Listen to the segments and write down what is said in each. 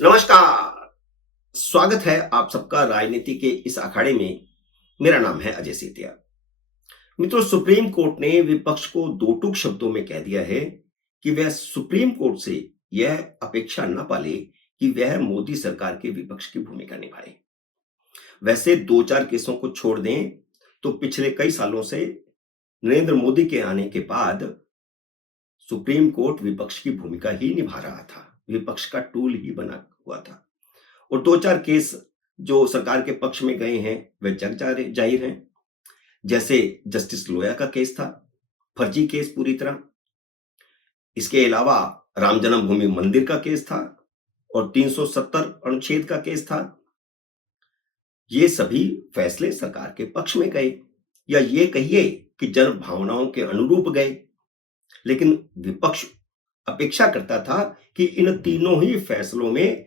नमस्कार। स्वागत है आप सबका राजनीति के इस अखाड़े में। मेरा नाम है अजय सेतिया। मित्रों, सुप्रीम कोर्ट ने विपक्ष को दो टूक शब्दों में कह दिया है कि वह सुप्रीम कोर्ट से यह अपेक्षा न पाले कि वह मोदी सरकार के विपक्ष की भूमिका निभाए। वैसे दो चार केसों को छोड़ दें तो पिछले कई सालों से नरेंद्र मोदी के आने के बाद सुप्रीम कोर्ट विपक्ष की भूमिका ही निभा रहा था, विपक्ष का टूल ही बना हुआ था। और दो चार केस जो सरकार के पक्ष में गए हैं वे जाहिर हैं। जैसे जस्टिस लोया का केस था, फर्जी केस पूरी तरह। इसके अलावा राम जन्मभूमि मंदिर का केस था और 370 अनुच्छेद का केस था। ये सभी फैसले सरकार के पक्ष में गए, या ये कहिए कि जन भावनाओं के अनुरूप गए। लेकिन विपक्ष अपेक्षा करता था कि इन तीनों ही फैसलों में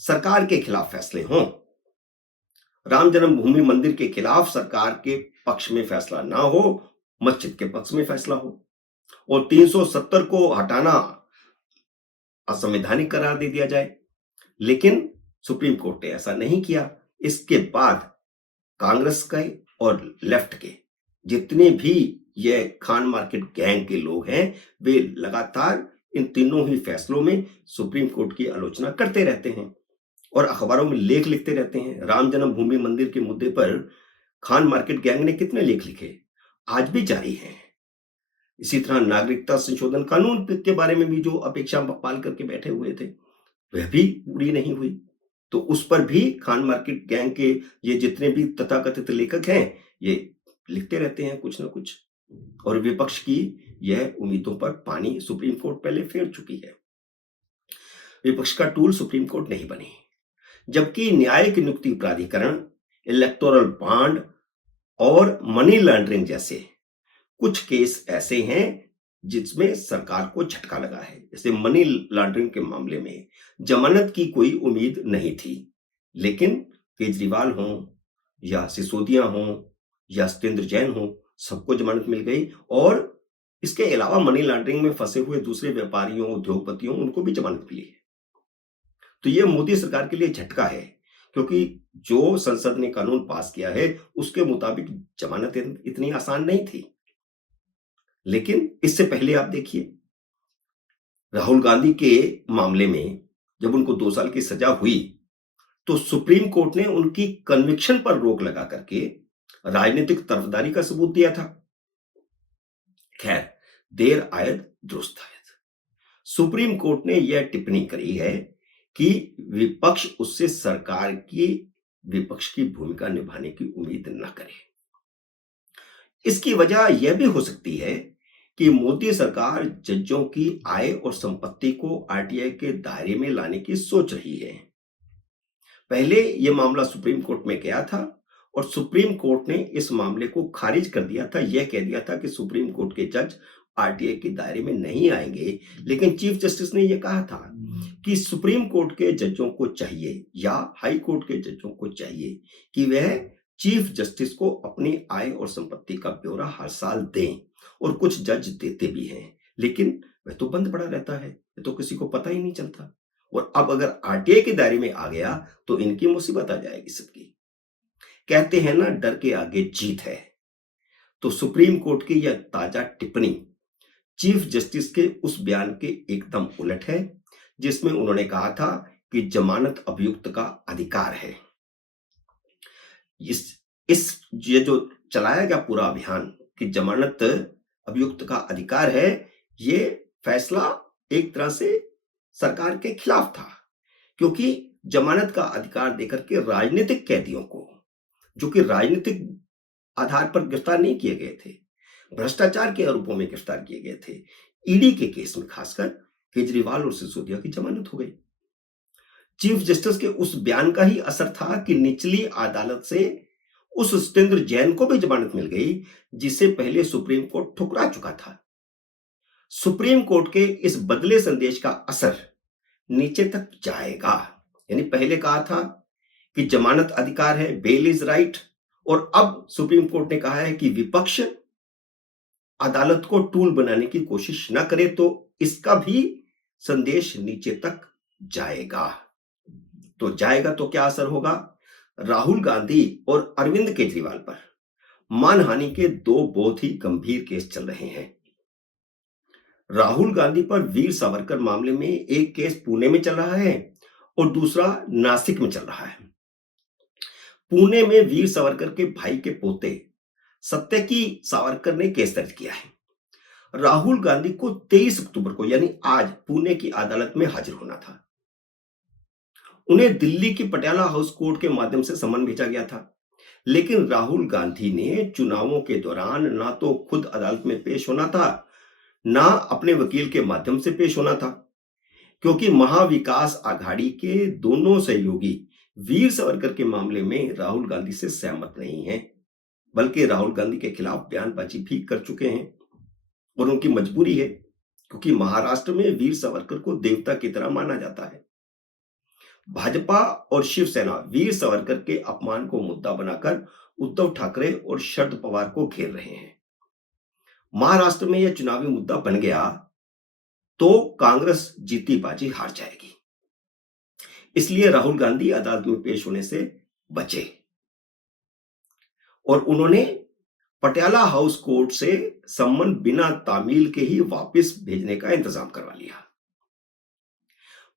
सरकार के खिलाफ फैसले हों। राम जन्मभूमि मंदिर के खिलाफ सरकार के पक्ष में फैसला ना हो, मस्जिद के पक्ष में फैसला हो। और 370 को हटाना असंवैधानिक करार दे दिया जाए। लेकिन सुप्रीम कोर्ट ने ऐसा नहीं किया। इसके बाद कांग्रेस के और लेफ्ट के जितने भी ये खान मार्केट गैंग के लोग हैं, वे लगातार इन तीनों ही फैसलों में सुप्रीम कोर्ट की आलोचना करते रहते हैं और अखबारों में लेख लिखते रहते हैं। राम जन्मभूमि मंदिर के मुद्दे पर खान मार्केट गैंग ने कितने लेख लिखे, आज भी जारी हैं। इसी तरह नागरिकता संशोधन कानून के बारे में भी जो अपेक्षा पाल करके बैठे हुए थे, वह भी पूरी नहीं हुई। तो उस पर भी खान मार्केट गैंग के ये जितने भी तथाकथित लेखक हैं, ये लिखते रहते हैं कुछ ना कुछ। और विपक्ष की यह उम्मीदों पर पानी सुप्रीम कोर्ट पहले फेर चुकी है। विपक्ष का टूल सुप्रीम कोर्ट नहीं बनी, जबकि न्यायिक नियुक्ति प्राधिकरण, इलेक्टोरल बॉन्ड और मनी लॉन्ड्रिंग जैसे कुछ केस ऐसे हैं जिसमें सरकार को झटका लगा है। जैसे मनी लॉन्ड्रिंग के मामले में जमानत की कोई उम्मीद नहीं थी, लेकिन केजरीवाल हो या सिसोदिया हो या सत्येंद्र जैन हो, सबको जमानत मिल गई। और इसके अलावा मनी लॉन्ड्रिंग में फंसे हुए दूसरे व्यापारियों, उद्योगपतियों, उनको भी जमानत मिली है। तो ये मोदी सरकार के लिए झटका है, क्योंकि जो संसद ने कानून पास किया है उसके मुताबिक जमानत इतनी आसान नहीं थी। लेकिन इससे पहले आप देखिए, राहुल गांधी के मामले में जब उनको 2 साल की सजा हुई, तो सुप्रीम कोर्ट ने उनकी कन्विक्शन पर रोक लगा करके राजनीतिक तरफदारी का सबूत दिया था। खैर, देर आयत दुरुस्त आयत। सुप्रीम कोर्ट ने यह टिप्पणी करी है कि विपक्ष उससे सरकार की विपक्ष की भूमिका निभाने की उम्मीद न करे। इसकी वजह यह भी हो सकती है कि मोदी सरकार जजों की आय और संपत्ति को आरटीआई के दायरे में लाने की सोच रही है। पहले यह मामला सुप्रीम कोर्ट में गया था और सुप्रीम कोर्ट ने इस मामले को खारिज कर दिया था। यह कह दिया था कि सुप्रीम कोर्ट के जज आरटीआई के दायरे में नहीं आएंगे। लेकिन चीफ जस्टिस ने यह कहा था कि सुप्रीम कोर्ट के जजों को चाहिए या हाई कोर्ट के जजों को चाहिए कि वह चीफ जस्टिस को अपनी आय और संपत्ति का ब्यौरा हर साल दें। और कुछ जज देते भी हैं, लेकिन वह तो बंद पड़ा रहता है, वह तो किसी को पता ही नहीं चलता। और अब अगर आरटीआई के दायरे में आ गया तो इनकी मुसीबत आ जाएगी सबकी। कहते हैं ना, डर के आगे जीत है। तो सुप्रीम कोर्ट की यह ताजा टिप्पणी चीफ जस्टिस के उस बयान के एकदम उलट है, जिसमें उन्होंने कहा था कि जमानत अभियुक्त का अधिकार है। इस ये जो चलाया गया पूरा अभियान कि जमानत अभियुक्त का अधिकार है, ये फैसला एक तरह से सरकार के खिलाफ था, क्योंकि जमानत का अधिकार देकर के राजनीतिक कैदियों को, जो कि राजनीतिक आधार पर गिरफ्तार नहीं किए गए थे, भ्रष्टाचार के आरोपों में गिरफ्तार किए गए थे, ईडी के केस में खासकर केजरीवाल और सिसोदिया की जमानत हो गई। चीफ जस्टिस के उस बयान का ही असर था कि निचली अदालत से उस सत्येंद्र जैन को भी जमानत मिल गई, जिसे पहले सुप्रीम कोर्ट ठुकरा चुका था। सुप्रीम कोर्ट के इस बदले संदेश का असर नीचे तक जाएगा। यानी पहले कहा था कि जमानत अधिकार है, बेल इज राइट, और अब सुप्रीम कोर्ट ने कहा है कि विपक्ष अदालत को टूल बनाने की कोशिश न करे, तो इसका भी संदेश नीचे तक जाएगा। तो जाएगा तो क्या असर होगा? राहुल गांधी और अरविंद केजरीवाल पर मानहानि के दो बहुत ही गंभीर केस चल रहे हैं। राहुल गांधी पर वीर सावरकर मामले में एक केस पुणे में चल रहा है और दूसरा नासिक में चल रहा है। पुणे में वीर सावरकर के भाई के पोते सत्यकी सावरकर ने केस दर्ज किया है। राहुल गांधी को 23 अक्टूबर को यानी आज पुणे की अदालत में हाजिर होना था। उन्हें दिल्ली की पटियाला हाउस कोर्ट के माध्यम से समन भेजा गया था, लेकिन राहुल गांधी ने चुनावों के दौरान ना तो खुद अदालत में पेश होना था, ना अपने वकील के माध्यम से पेश होना था, क्योंकि महाविकास आघाड़ी के दोनों सहयोगी वीर सावरकर के मामले में राहुल गांधी से सहमत नहीं हैं, बल्कि राहुल गांधी के खिलाफ बयानबाजी भी कर चुके हैं और उनकी मजबूरी है, क्योंकि महाराष्ट्र में वीर सावरकर को देवता की तरह माना जाता है। भाजपा और शिवसेना वीर सावरकर के अपमान को मुद्दा बनाकर उद्धव ठाकरे और शरद पवार को घेर रहे हैं। महाराष्ट्र में यह चुनावी मुद्दा बन गया तो कांग्रेस जीती बाजी हार जाएगी। इसलिए राहुल गांधी अदालत में पेश होने से बचे और उन्होंने पटियाला हाउस कोर्ट से सम्मन बिना तामील के ही वापस भेजने का इंतजाम करवा लिया।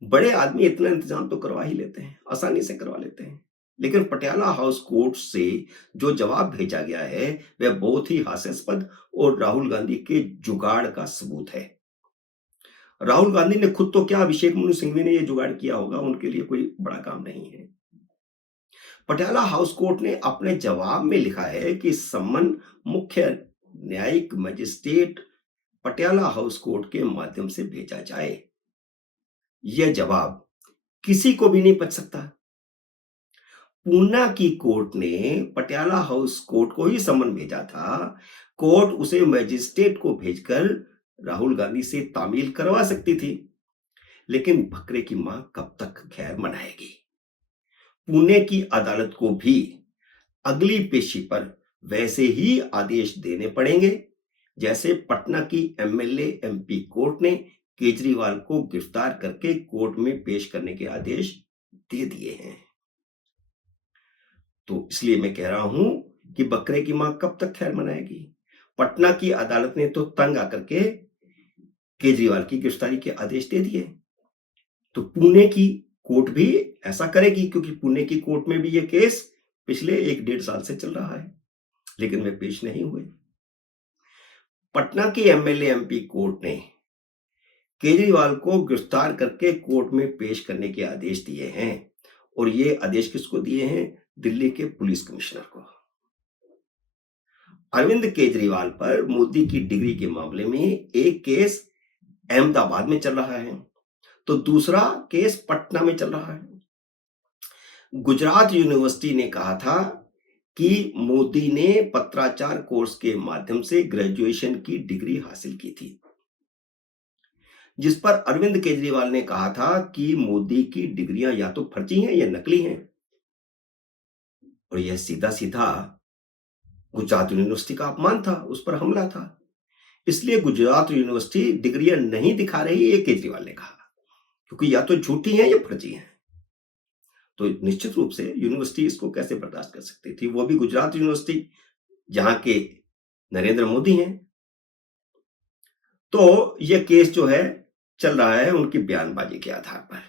बड़े आदमी इतना इंतजाम तो करवा ही लेते हैं, आसानी से करवा लेते हैं, लेकिन पटियाला हाउस कोर्ट से जो जवाब भेजा गया है वह बहुत ही हास्यास्पद और राहुल गांधी के जुगाड़ का सबूत है। राहुल गांधी ने खुद तो क्या, अभिषेक मनु सिंघवी ने यह जुगाड़ किया होगा, उनके लिए कोई बड़ा काम नहीं है। पटियाला हाउस कोर्ट ने अपने जवाब में लिखा है कि सम्मन मुख्य न्यायिक मजिस्ट्रेट पटियाला हाउस कोर्ट के माध्यम से भेजा जाए। यह जवाब किसी को भी नहीं पच सकता। पूना की कोर्ट ने पटियाला हाउस कोर्ट को ही सम्मन भेजा था। कोर्ट उसे मजिस्ट्रेट को भेजकर राहुल गांधी से तामील करवा सकती थी, लेकिन बकरे की मां कब तक खैर मनाएगी। पुणे की अदालत को भी अगली पेशी पर वैसे ही आदेश देने पड़ेंगे जैसे पटना की एमएलए एमपी कोर्ट ने केजरीवाल को गिरफ्तार करके कोर्ट में पेश करने के आदेश दे दिए हैं। तो इसलिए मैं कह रहा हूं कि बकरे की मां कब तक खैर मनाएगी। पटना की अदालत ने तो तंग आकर के केजरीवाल की गिरफ्तारी के आदेश दे दिए, तो पुणे की कोर्ट भी ऐसा करेगी, क्योंकि पुणे की कोर्ट में भी यह केस पिछले 1-1.5 साल से चल रहा है, लेकिन वे पेश नहीं हुए। पटना की एमएलए एमपी कोर्ट ने केजरीवाल को गिरफ्तार करके कोर्ट में पेश करने के आदेश दिए हैं, और ये आदेश किसको दिए हैं? दिल्ली के पुलिस कमिश्नर को। अरविंद केजरीवाल पर मोदी की डिग्री के मामले में एक केस अहमदाबाद में चल रहा है, तो दूसरा केस पटना में चल रहा है। गुजरात यूनिवर्सिटी ने कहा था कि मोदी ने पत्राचार कोर्स के माध्यम से ग्रेजुएशन की डिग्री हासिल की थी, जिस पर अरविंद केजरीवाल ने कहा था कि मोदी की डिग्रियां या तो फर्जी हैं या नकली हैं, और यह सीधा सीधा गुजरात यूनिवर्सिटी का अपमान था, उस पर हमला था। इसलिए गुजरात यूनिवर्सिटी डिग्रियां नहीं दिखा रही, ये केजरीवाल ने कहा, क्योंकि या तो झूठी हैं या फर्जी हैं। तो निश्चित रूप से यूनिवर्सिटी इसको कैसे बर्दाश्त कर सकती थी, वो भी गुजरात यूनिवर्सिटी जहां के नरेंद्र मोदी हैं। तो यह केस जो है चल रहा है उनकी बयानबाजी के आधार पर,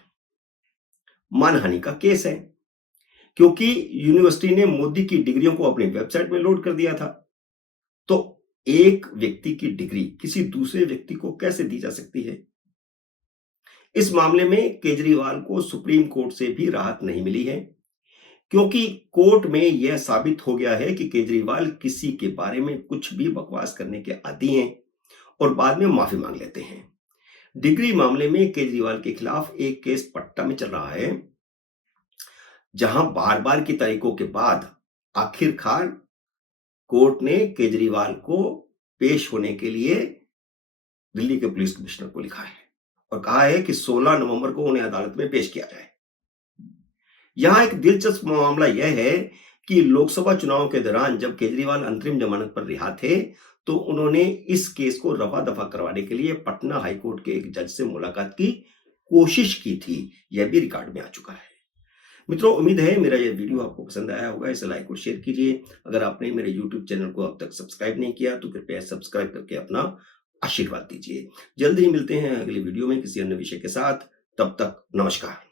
मानहानि का केस है, क्योंकि यूनिवर्सिटी ने मोदी की डिग्रियों को अपनी वेबसाइट में लोड कर दिया था। तो एक व्यक्ति की डिग्री किसी दूसरे व्यक्ति को कैसे दी जा सकती है? इस मामले में केजरीवाल को सुप्रीम कोर्ट से भी राहत नहीं मिली है, क्योंकि कोर्ट में यह साबित हो गया है कि केजरीवाल किसी के बारे में कुछ भी बकवास करने के आदी हैं और बाद में माफी मांग लेते हैं। डिग्री मामले में केजरीवाल के खिलाफ एक केस पटना में चल रहा है, जहां बार बार की तारीखों के बाद आखिरकार कोर्ट ने केजरीवाल को पेश होने के लिए दिल्ली के पुलिस कमिश्नर को लिखा है और कहा है कि 16 नवंबर को उन्हें अदालत में पेश किया जाए। यहां एक दिलचस्प मामला यह है कि लोकसभा चुनाव के दौरान जब केजरीवाल अंतरिम जमानत पर रिहा थे, तो उन्होंने इस केस को रफा दफा करवाने के लिए पटना हाईकोर्ट के एक जज से मुलाकात की कोशिश की थी। यह भी रिकॉर्ड में आ चुका है। मित्रों, उम्मीद है मेरा ये वीडियो आपको पसंद आया होगा। इसे लाइक और शेयर कीजिए। अगर आपने मेरे यूट्यूब चैनल को अब तक सब्सक्राइब नहीं किया तो कृपया सब्सक्राइब करके अपना आशीर्वाद दीजिए। जल्द ही मिलते हैं अगली वीडियो में किसी अन्य विषय के साथ। तब तक नमस्कार।